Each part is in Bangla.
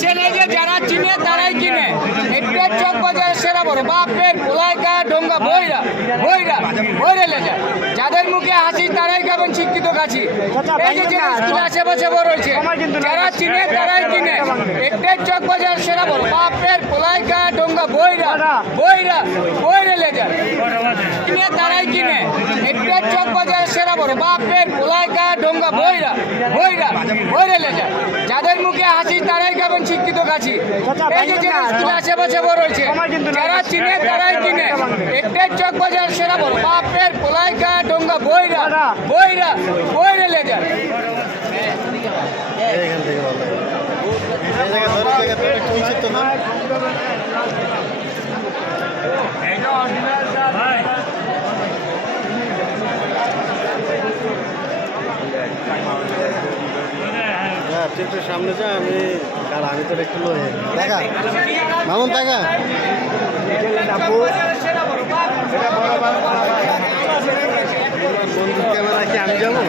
সেনে যে যারা চিনে তারাই কিনে। একটা চক বাজারের সেরা বড় বাপের পোলাইকা ডোঙ্গা বইরা বইরা বইরে লেজা। যাদের মুখে হাসি তারাই খাবেন শিক্ষিত কাছি। এই যে স্কুল আশেপাশে বড় রয়েছে যারা চিনে তারাই কিনে। একটা চক বাজারের সেরা বড় বাপের পোলাইকা ডোঙ্গা বইরা বইরা বইরে লেজা। কিনে তারাই কিনে। একটা চক বাজারের সেরা বড় বাপের পোলাইকা ডোঙ্গা বইরা বইরা বইরে লেজা। যাদের মুখে হাসি তারাই খাবেন শিক্ষিত কাছি। এই যে স্কুল আশেপাশে বড় রয়েছে যারা চিনে তারাই কিনে। একটা চক বাজার সেরা বড় বাপের পোলাইকা ডোঙ্গা বইরা বইরা বইরে লেজা। তুই একটু সামনে যা, আমি তোর একটু দেখা মামুন দেখা বন্ধুর ক্যামেরা কি আমি যাবো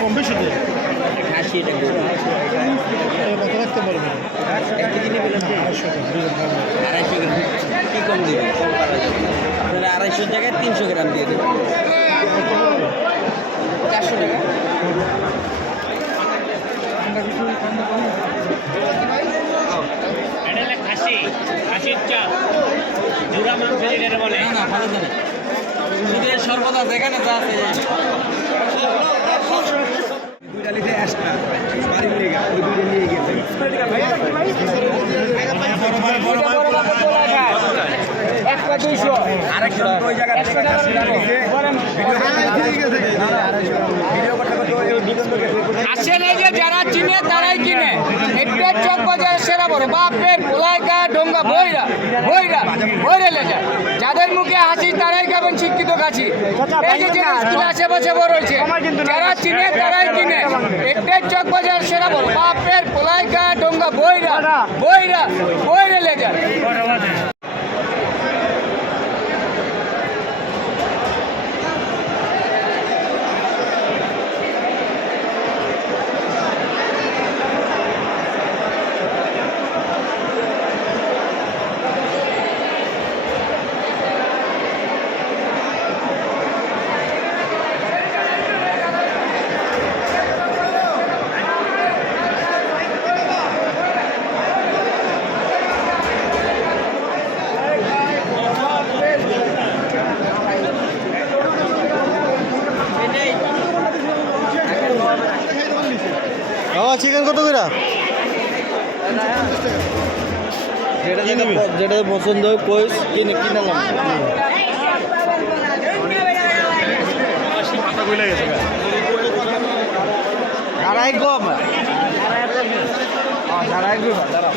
কম বেশি রাখতে পারবো 250 জায়গায় 300 গ্রাম দিয়ে দেবো 400 টাকা। সর্বদা যেখানে যা আছে আসেন এই যে যারা চিনে তারাই কিনে। একটা চক বাজারের সেরা বড় বাপের পোলাইকা ডোঙ্গা বইরা বইরা বইরে লেজা। যাদের মুখে হাসি তারাই খাবেন শিক্ষিত কাছি। এই যে স্কুল আশেপাশে বড় রয়েছে যারা চিনে তারাই কিনে। একটা চক বাজারের সেরা বড় বাপের পোলাইকা ডোঙ্গা বইরা বইরা বইরে লেজা। চিকেন কত করে? যেটা পছন্দ হয় কিনে কিনলাম। আড়াই গম দাঁড়া